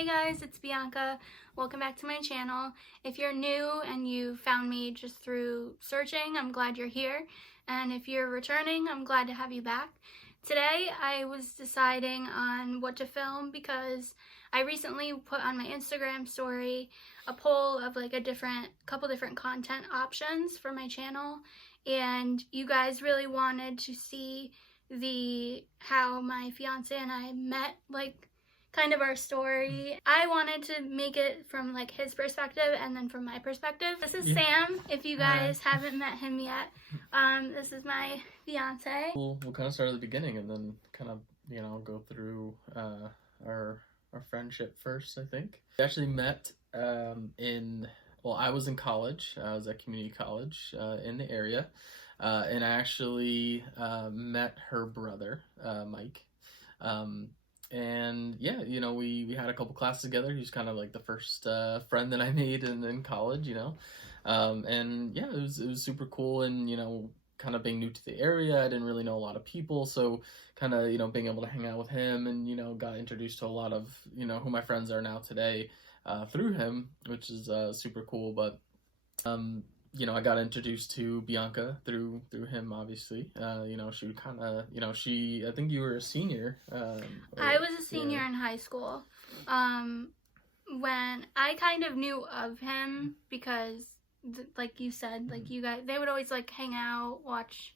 Hey guys, it's Bianca. Welcome back to my channel. If you're new and you found me just through searching, I'm glad you're here. And if you're returning, I'm glad to have you back. Today I was deciding on what to film because I recently put on my Instagram story a poll of like a couple different content options for my channel, and you guys really wanted to see how my fiance and I met, like kind of our story. I wanted to make it from like his perspective and then from my perspective. This is Sam, if you guys haven't met him yet. This is my fiance. We'll kind of start at the beginning and then kind of, go through our friendship first, I think. We actually met I was in college. I was at community college in the area. And I actually met her brother, Mike. And yeah, we had a couple classes together. He was kind of like the first friend that I made in college, and yeah, it was super cool. And kind of being new to the area, I didn't really know a lot of people, so kind of being able to hang out with him and got introduced to a lot of who my friends are now today through him, which is super cool. But I got introduced to Bianca through him, obviously. She kind of, I think you were a senior. I was a senior in high school. When I kind of knew of him because, like you said, like you guys, they would always like hang out, watch,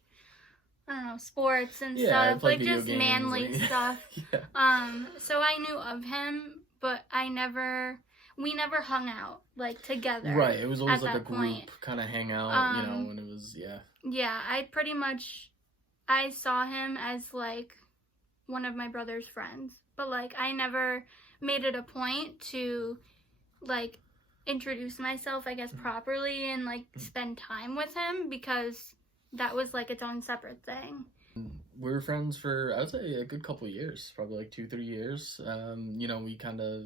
I don't know, sports and stuff, like just games, manly stuff. Yeah. So I knew of him, but we never hung out like together. Right, it was always like a group kind of hangout, and it was, Yeah, I saw him as like one of my brother's friends, but like I never made it a point to like introduce myself, I guess, properly and like spend time with him, because that was like its own separate thing. We were friends for, I would say, a good couple of years, probably like 2-3 years. We kind of,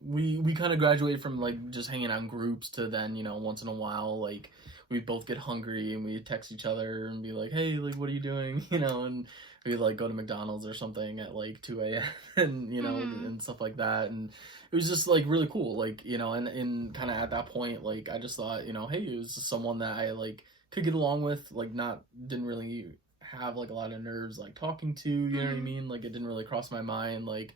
we kind of graduated from like just hanging out in groups to then, once in a while, like we'd both get hungry and we'd text each other and be like, hey, like, what are you doing? And we'd like go to McDonald's or something at like 2 a.m. and, and stuff like that. And it was just like really cool, like, and kind of at that point, like, I just thought, hey, it was just someone that I like could get along with, like didn't really have like a lot of nerves like talking to, you know what I mean? Like it didn't really cross my mind like,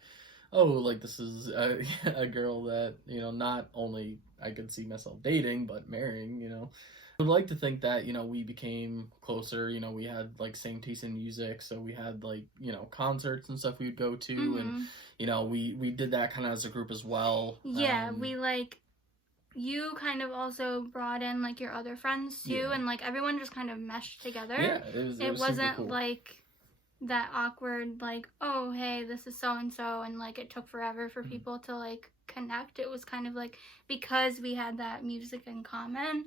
oh, like this is a girl that, not only I could see myself dating, but marrying, I would like to think that, we became closer, we had like same taste in music, so we had like, concerts and stuff we would go to, and, we did that kind of as a group as well. Yeah, we like, you kind of also brought in like your other friends too, and like everyone just kind of meshed together. Yeah, it wasn't cool. Like that awkward, like, oh hey, this is so and so, and like it took forever for people to like connect. It was kind of like, because we had that music in common,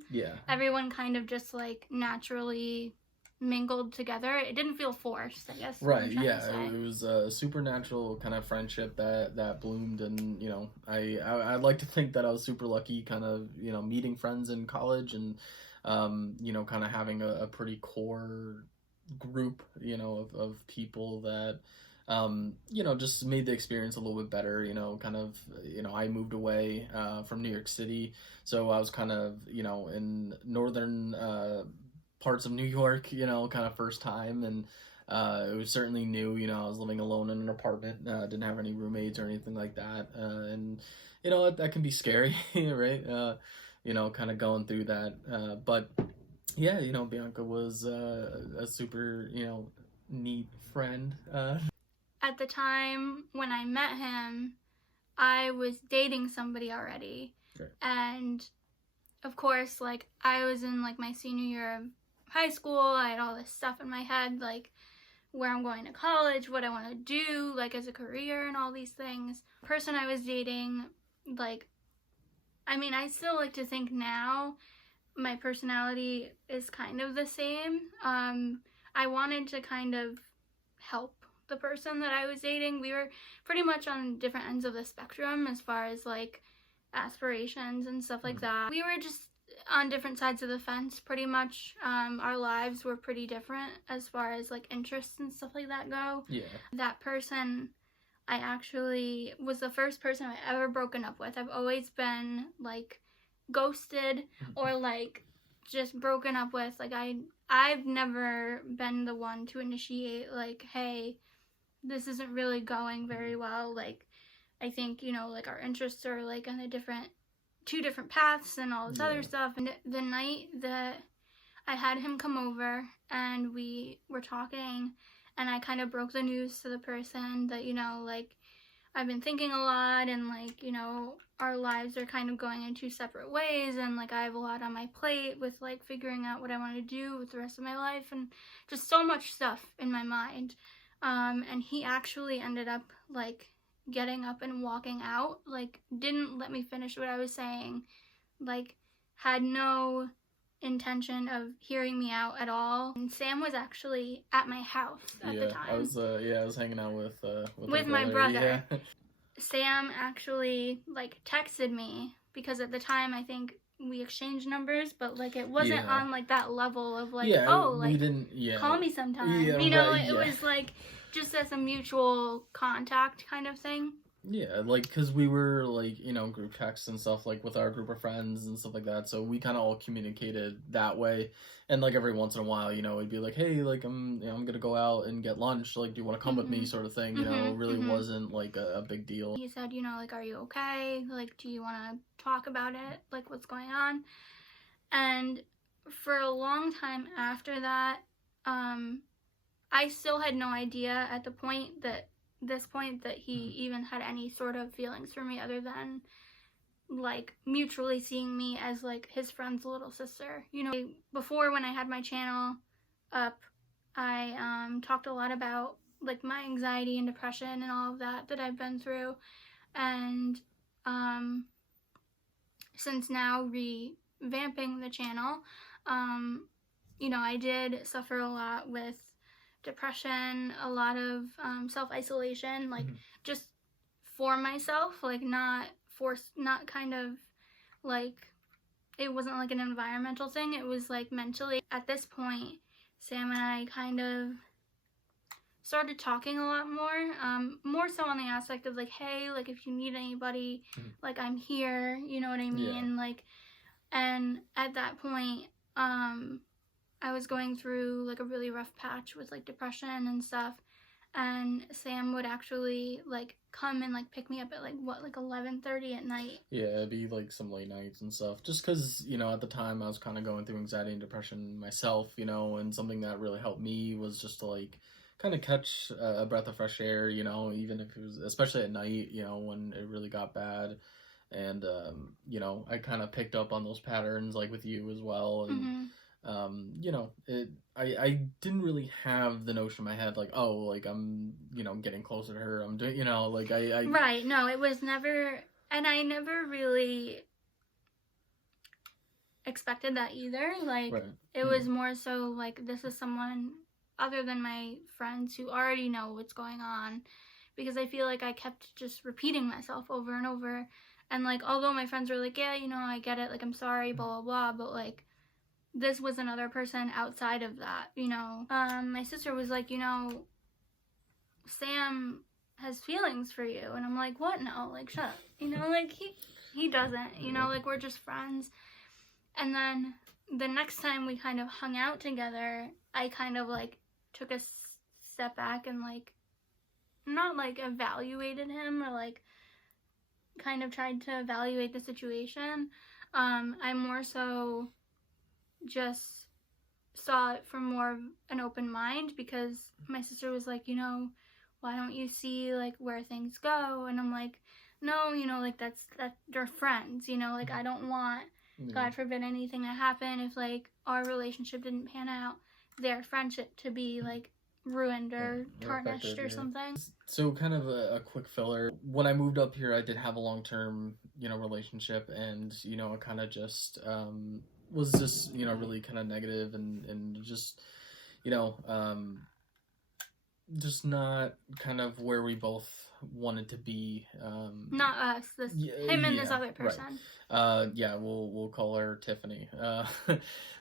everyone kind of just like naturally mingled together. It didn't feel forced, I guess. Right, yeah, it was a supernatural kind of friendship that bloomed, and I'd like to think that I was super lucky kind of meeting friends in college and kind of having a pretty core group of people that just made the experience a little bit better. I moved away from New York City, so I was kind of in northern parts of New York, kind of first time, and it was certainly new. I was living alone in an apartment, didn't have any roommates or anything like that, and that can be scary, right? Kind of going through that, but yeah, Bianca was a super neat friend. At the time when I met him, I was dating somebody already, right. And of course, like, I was in like my senior year of high school. I had all this stuff in my head, like where I'm going to college, what I want to do like as a career and all these things. The person I was dating, like, I mean, I still like to think now my personality is kind of the same. I wanted to kind of help the person that I was dating. We were pretty much on different ends of the spectrum as far as like aspirations and stuff like that. We were just on different sides of the fence pretty much. Our lives were pretty different as far as like interests and stuff like that go. Yeah. That person I actually was the first person I've ever broken up with. I've always been like ghosted or like just broken up with. Like I've never been the one to initiate like, hey, this isn't really going very well. Like I think, you know, like our interests are like on a different two different paths and all this other stuff. And the night that I had him come over and we were talking and I kind of broke the news to the person that, you know, like I've been thinking a lot and like, you know, our lives are kind of going in two separate ways and like I have a lot on my plate with like figuring out what I want to do with the rest of my life and just so much stuff in my mind. And he actually ended up like getting up and walking out, like didn't let me finish what I was saying, like had no intention of hearing me out at all. And Sam was actually at my house at the time. I was hanging out with my brother. Yeah. Sam actually like texted me because at the time I think we exchanged numbers, but like it wasn't on like that level of like, oh, like we didn't call me sometime. You know, it was like just as a mutual contact kind of thing. Yeah, like, because we were, like, you know, group texts and stuff, like, with our group of friends and stuff like that, so we kind of all communicated that way, and, like, every once in a while, you know, it'd be like, hey, like, I'm gonna go out and get lunch, like, do you want to come with me, sort of thing, you know, it really wasn't, like, a big deal. He said, you know, like, are you okay, like, do you want to talk about it, like, what's going on, and for a long time after that, I still had no idea at this point that he even had any sort of feelings for me other than like mutually seeing me as like his friend's little sister. You know, before when I had my channel up, I talked a lot about like my anxiety and depression and all of that I've been through, and since now revamping the channel, you know, I did suffer a lot with depression, a lot of self-isolation, like just for myself, like not kind of like, it wasn't like an environmental thing, it was like mentally. At this point, Sam and I kind of started talking a lot more so on the aspect of like, hey, like if you need anybody, like I'm here, you know what I mean? Like, and at that point, I was going through like a really rough patch with like depression and stuff, and Sam would actually like come and like pick me up at like 11:30 at night. Yeah, it'd be like some late nights and stuff, just because, you know, at the time I was kind of going through anxiety and depression myself, you know, and something that really helped me was just to like kind of catch a breath of fresh air, you know, even if it was, especially at night, you know, when it really got bad. And you know, I kind of picked up on those patterns like with you as well, and you know, I didn't really have the notion in my head like, oh, like I'm, you know, getting closer to her, I'm doing, you know, like I right, no, it was never, and I never really expected that either, like it was more so like, this is someone other than my friends who already know what's going on, because I feel like I kept just repeating myself over and over, and like although my friends were like, yeah, you know, I get it, like I'm sorry, blah blah blah, but like this was another person outside of that, you know. My sister was like, you know, Sam has feelings for you, and I'm like, what? No, like shut up, you know, like he doesn't, you know, like we're just friends. And then the next time we kind of hung out together, I kind of like took a step back and like not like evaluated him or like kind of tried to evaluate the situation. I more so just saw it from more of an open mind, because my sister was like, you know, why don't you see like where things go? And I'm like, no, you know, like that they're friends, you know, like I don't want, God forbid, anything to happen if like our relationship didn't pan out, their friendship to be like ruined or tarnished or something. So kind of a quick filler. When I moved up here, I did have a long-term, you know, relationship, and, you know, it kind of just was just, you know, really kind of negative and just, you know, just not kind of where we both wanted to be. Not us, him and this other person. Right. Yeah, we'll call her Tiffany.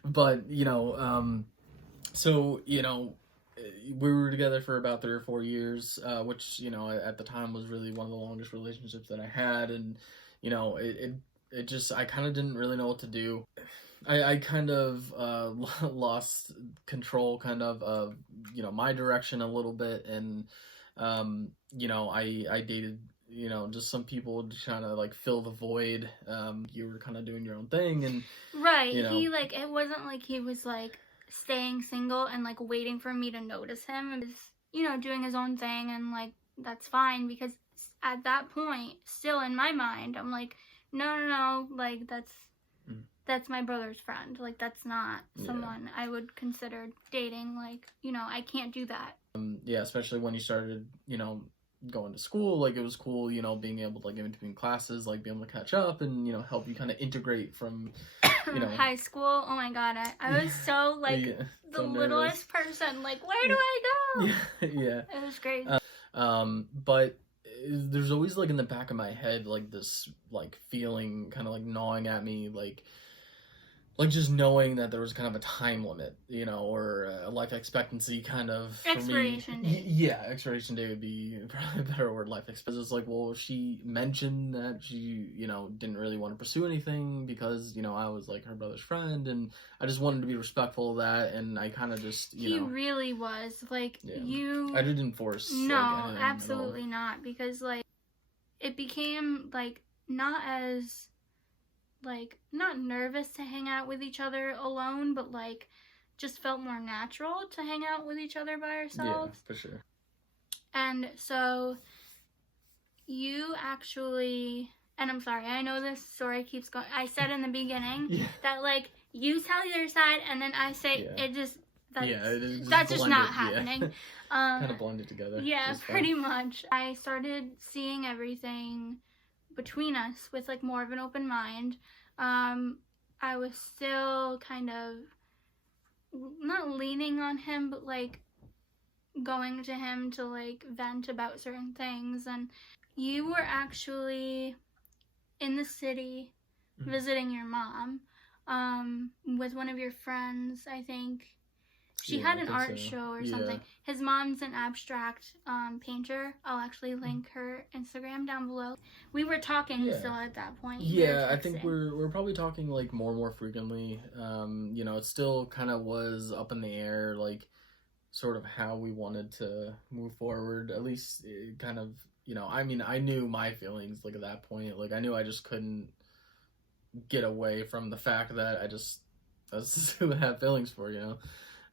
But, you know, so, you know, we were together for about 3 or 4 years, which, at the time was really one of the longest relationships that I had. And, it just, I kind of didn't really know what to do. I kind of lost control kind of my direction a little bit. And, I dated, just some people to kind of like fill the void. You were kind of doing your own thing. And, right. He, like, it wasn't like he was, like, staying single and, like, waiting for me to notice him. It was, doing his own thing, and, like, that's fine, because at that point, still in my mind, I'm like, no, like, that's my brother's friend. Like, that's not someone I would consider dating. Like, I can't do that. Yeah, especially when you started, going to school. Like, it was cool, being able to, like, in between classes, like, be able to catch up and, help you kind of integrate from, high school. Oh my god, I was so, like, the littlest person. Like, where do I go? Yeah. It was crazy. But there's always, like, in the back of my head, like, this, like, feeling kind of, like, gnawing at me, like just knowing that there was kind of a time limit, or a life expectancy kind of for expiration me. date. Yeah, expiration date would be probably a better word. Life expectancy. It's like, well, she mentioned that she, didn't really want to pursue anything because, I was like her brother's friend, and I just wanted to be respectful of that, and I kind of just, He really was like I didn't force. No, like, absolutely not, because like it became like not as. Like, not nervous to hang out with each other alone, but, like, just felt more natural to hang out with each other by ourselves. Yeah, for sure. And so, you actually, and I'm sorry, I know this story keeps going. I said in the beginning that, like, you tell your side, and then I say it just, that's just not happening. Yeah. Kind of blended together. Yeah, pretty much. I started seeing everything between us with, like, more of an open mind. I was still kind of not leaning on him, but like going to him to like vent about certain things. And you were actually in the city visiting your mom with one of your friends, I think. She had an art show or something. His mom's an abstract painter. I'll actually link her Instagram down below. We were talking still at that point. Yeah, I think we're probably talking like more and more frequently. It still kind of was up in the air, like sort of how we wanted to move forward. At least it kind of, I mean, I knew my feelings like at that point. Like I knew I just couldn't get away from the fact that that's who I have feelings for,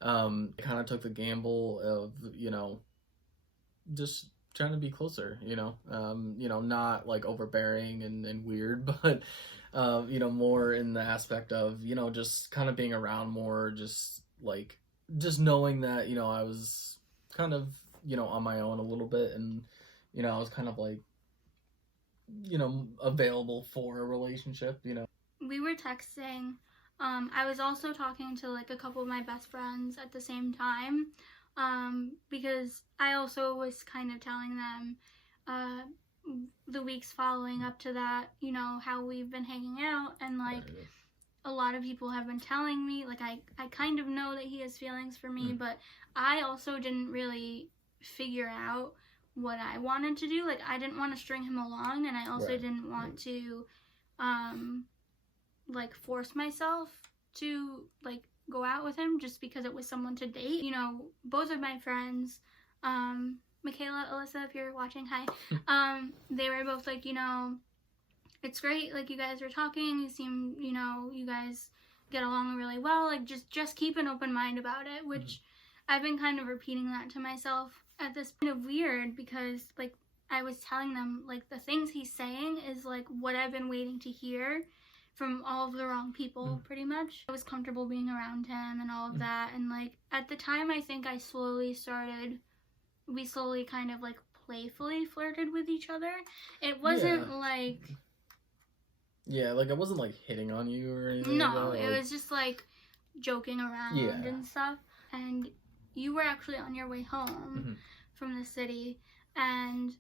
kind of took the gamble of, just trying to be closer, not like overbearing and weird, but, more in the aspect of, just kind of being around more, just knowing that, I was kind of, on my own a little bit, and, I was kind of like, available for a relationship, We were texting. I was also talking to like a couple of my best friends at the same time, because I also was kind of telling them the weeks following up to that, how we've been hanging out, and like a lot of people have been telling me, like I kind of know that he has feelings for me, but I also didn't really figure out what I wanted to do. Like I didn't want to string him along, and I also didn't want to like force myself to like go out with him just because it was someone to date. Both of my friends, Michaela, Alyssa, if you're watching, hi. They were both like, it's great, like you guys are talking, you seem, you guys get along really well, like just keep an open mind about it, which I've been kind of repeating that to myself at this point. Of weird, because like I was telling them, like the things he's saying is like what I've been waiting to hear from all of the wrong people, pretty much. I was comfortable being around him and all of that, and like at the time I think we slowly kind of like playfully flirted with each other. It wasn't like like I wasn't like hitting on you or anything. No, it was just like joking around and stuff. And you were actually on your way home from the city, and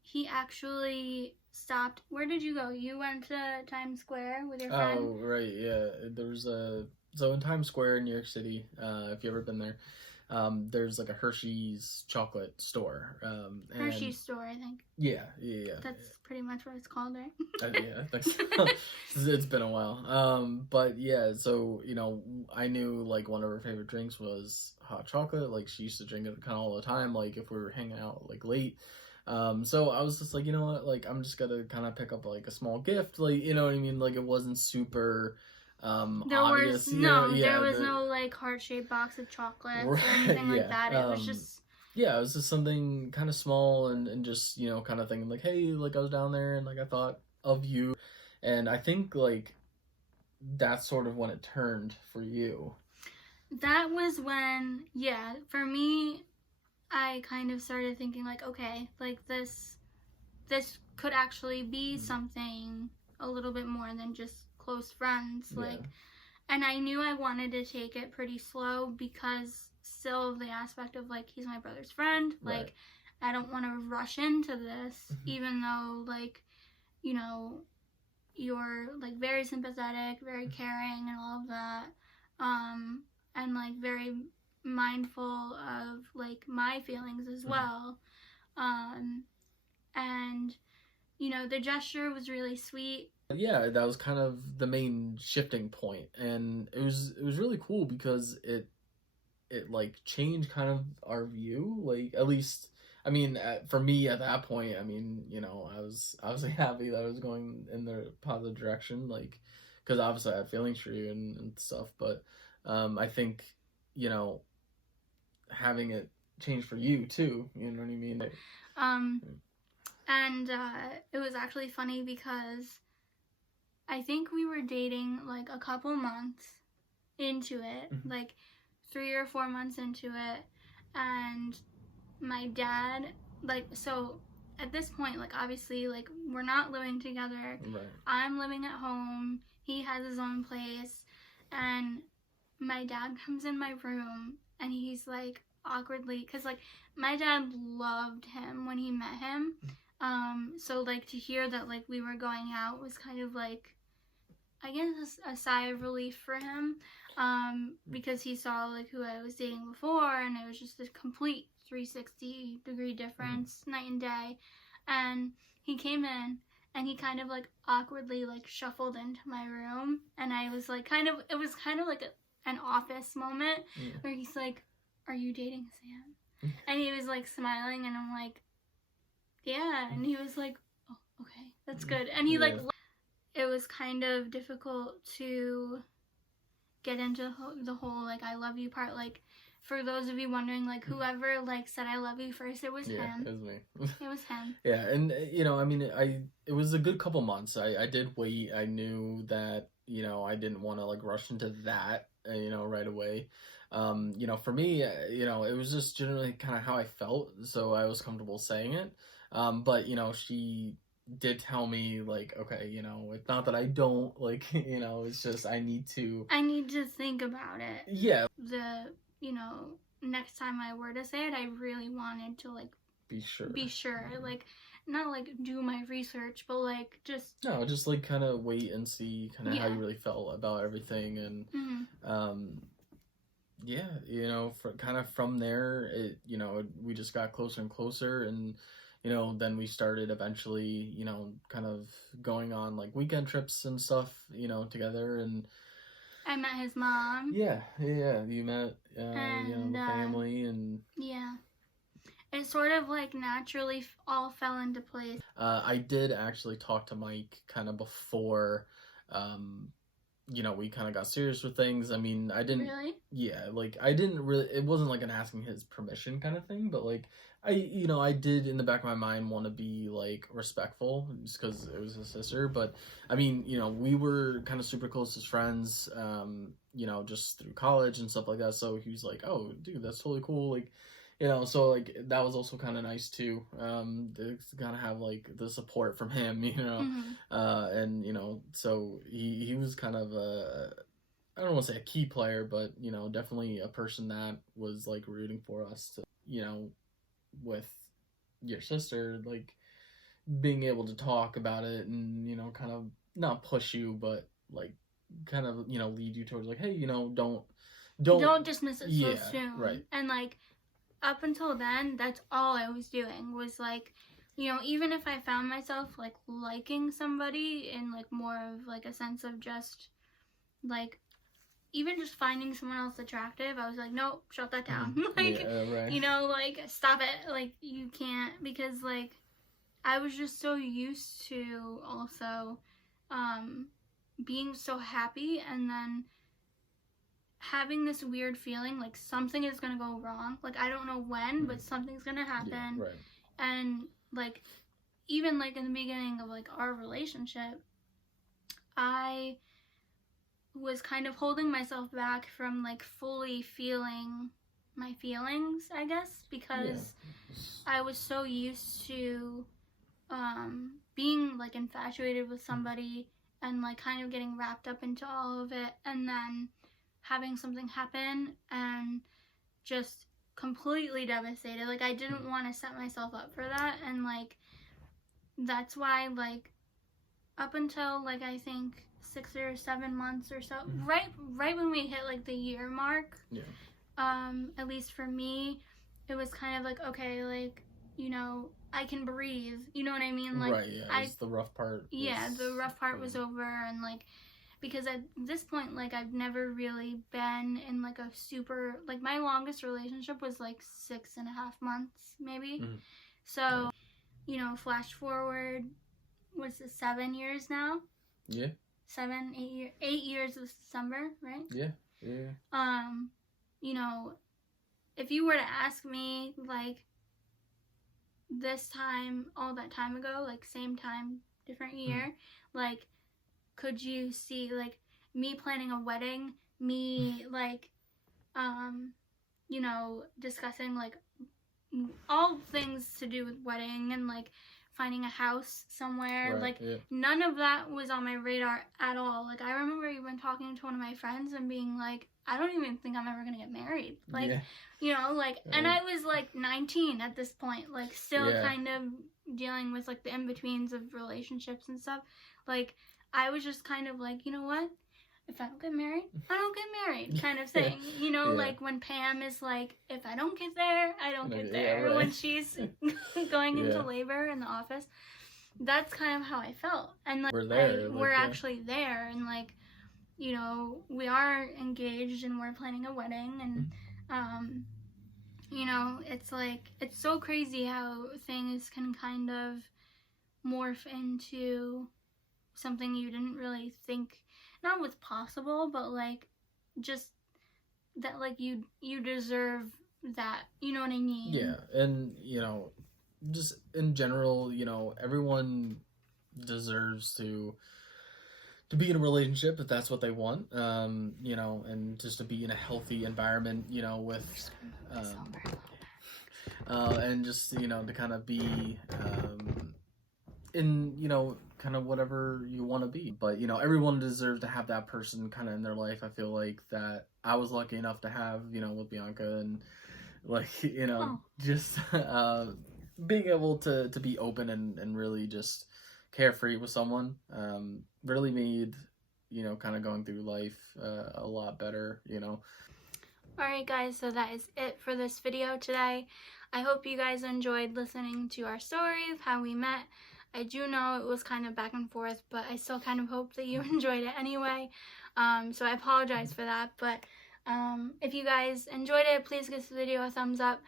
he actually stopped. Where did you go? You went to Times Square with your friend? Oh, right, yeah. There was So in Times Square in New York City, if you've ever been there, there's like a Hershey's chocolate store. And Hershey's store, I think. Yeah, yeah, yeah. That's pretty much what it's called, right? Yeah, I think so. It's been a while. But yeah, so I knew like one of her favorite drinks was hot chocolate. Like she used to drink it kind of all the time. Like if we were hanging out like late. So I was just like, you know what? Like I'm just gonna kind of pick up like a small gift. Like you know what I mean? Like it wasn't super there obvious. Was no, there was no like heart-shaped box of chocolates or anything like that. It was just. Yeah, it was just something kind of small and just, kind of thinking like, hey, like I was down there and like I thought of you. And I think like that's sort of when it turned for you. That was when, yeah, for me, I kind of started thinking like, okay, like this could actually be something a little bit more than just close friends. Like, and I knew I wanted to take it pretty slow because still the aspect of like he's my brother's friend. Like I don't want to rush into this, even though like, you're like very sympathetic, very caring and all of that. And like very mindful of like my feelings as well. And the gesture was really sweet. Yeah, that was kind of the main shifting point, and it was really cool because it like changed kind of our view. Like at least, I mean, for me at that point, I mean, I was happy that I was going in the positive direction, like because obviously I had feelings for you and stuff, but I think having it change for you too. You know what I mean? And it was actually funny because I think we were dating like a couple months into it, like 3 or 4 months into it, and my dad, like, so at this point, like, obviously, like, we're not living together. Right. I'm living at home. He has his own place, and my dad comes in my room, and he's like awkwardly, because like my dad loved him when he met him. So like to hear that like we were going out was kind of like, I guess, a sigh of relief for him, because he saw like who I was dating before, and it was just a complete 360-degree difference, night and day. And he came in, and he kind of like awkwardly like shuffled into my room, and I was like it was kind of like an office moment where he's like, "Are you dating Sam?" And he was like smiling, and I'm like, "Yeah," and he was like, "Oh, okay, that's good." And he like. It was kind of difficult to get into the whole like I love you part. Like for those of you wondering, like whoever like said I love you first, it was him. It was me. It was him. Yeah, and I mean, it was a good couple months. I did wait. I knew that I didn't want to like rush into that right away. For me, it was just generally kind of how I felt, so I was comfortable saying it. But she did tell me like, okay, it's not that I don't like, it's just I need to think about it. Yeah. Next time I were to say it, I really wanted to like be sure, like not like do my research, but like just like kind of wait and see kind of how you really felt about everything. And from there it we just got closer and closer, and then we started eventually, kind of going on like weekend trips and stuff, together. And I met his mom. Yeah. You met, the family, and yeah, it sort of like naturally all fell into place. I did actually talk to Mike kind of before, we kind of got serious with things. I mean, I didn't. Really? Yeah, like I didn't really. It wasn't like an asking his permission kind of thing, but like I did in the back of my mind want to be like respectful just because it was his sister. But I mean, we were kind of super close as friends, just through college and stuff like that. So he was like, "Oh, dude, that's totally cool." Like, so like that was also kind of nice too, to kind of have like the support from him, and so he was kind of I don't want to say a key player, but definitely a person that was like rooting for us to, with your sister, like being able to talk about it and kind of not push you, but like kind of, you know, lead you towards like, hey, you know, don't dismiss it so soon. Right. And like up until then, that's all I was doing was like, you know, even if I found myself like liking somebody in like more of like a sense of just like even just finding someone else attractive, I was like, nope, shut that down. Like, right. you know, like stop it. Like you can't, because like I was just so used to also being so happy and then having this weird feeling like something is gonna go wrong. Like I don't know when, but something's gonna happen. Yeah, right. And like even like in the beginning of like our relationship, I was kind of holding myself back from like fully feeling my feelings, I guess, because I was so used to being like infatuated with somebody and like kind of getting wrapped up into all of it, and then having something happen and just completely devastated. Like I didn't want to set myself up for that, and like that's why like up until like I think 6 or 7 months or so, right when we hit like the year mark, at least for me, it was kind of like, okay, like, you know, I can breathe, you know what I mean? Like, right, yeah, the rough part the rough part was over, and like because at this point, like I've never really been in like a super, like my longest relationship was like 6.5 months maybe. So you know, flash forward, what's it, 7 years now? 7, 8 years, 8 years this December, right? Yeah. You know, if you were to ask me like this time, all that time ago, like same time, different year, like could you see like me planning a wedding, me like you know, discussing like all things to do with wedding and like finding a house somewhere, none of that was on my radar at all. Like I remember even talking to one of my friends and being like, I don't even think I'm ever gonna get married. Like, you know, like, and I was like 19 at this point, like still kind of dealing with like the in-betweens of relationships and stuff. Like I was just kind of like, you know what? If I don't get married, I don't get married, kind of thing. You know, like when Pam is like, if I don't get there, I don't get there. When she's going into labor in the office, that's kind of how I felt. And like, we're actually there, and like, you know, we are engaged and we're planning a wedding, and you know, it's like, it's so crazy how things can kind of morph into something you didn't really think not was possible, but like just that like you deserve that, you know what I mean? Yeah. And you know, just in general, you know, everyone deserves to be in a relationship if that's what they want, you know, and just to be in a healthy environment, you know, with and just, you know, to kind of be in, you know, kind of whatever you want to be. But, you know, everyone deserves to have that person kind of in their life. I feel like that I was lucky enough to have, you know, with Bianca, and like, you know, just being able to be open and really just carefree with someone really made, you know, kind of going through life a lot better, you know. Alright guys, so that is it for this video today. I hope you guys enjoyed listening to our story of how we met. I do know it was kind of back and forth, but I still kind of hope that you enjoyed it anyway. So I apologize for that, but if you guys enjoyed it, please give this video a thumbs up.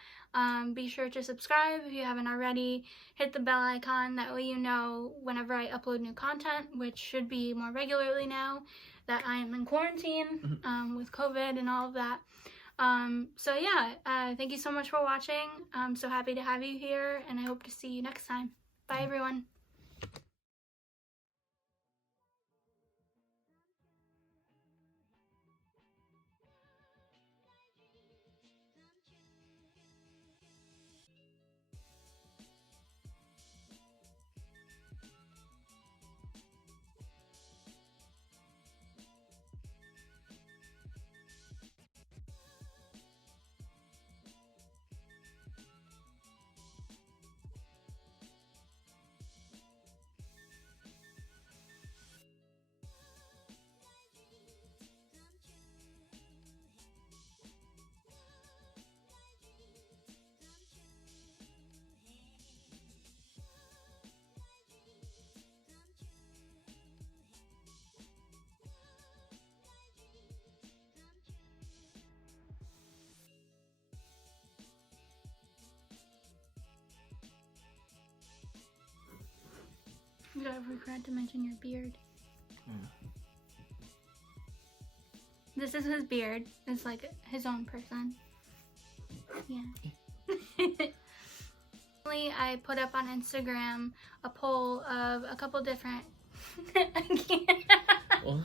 Be sure to subscribe if you haven't already. Hit the bell icon, that way you know whenever I upload new content, which should be more regularly now that I am in quarantine with COVID and all of that. So yeah, thank you so much for watching. I'm so happy to have you here, and I hope to see you next time. Bye everyone. I forgot to mention your beard. This is his beard. It's like his own person. Yeah. I put up on Instagram a poll of a couple different... Well,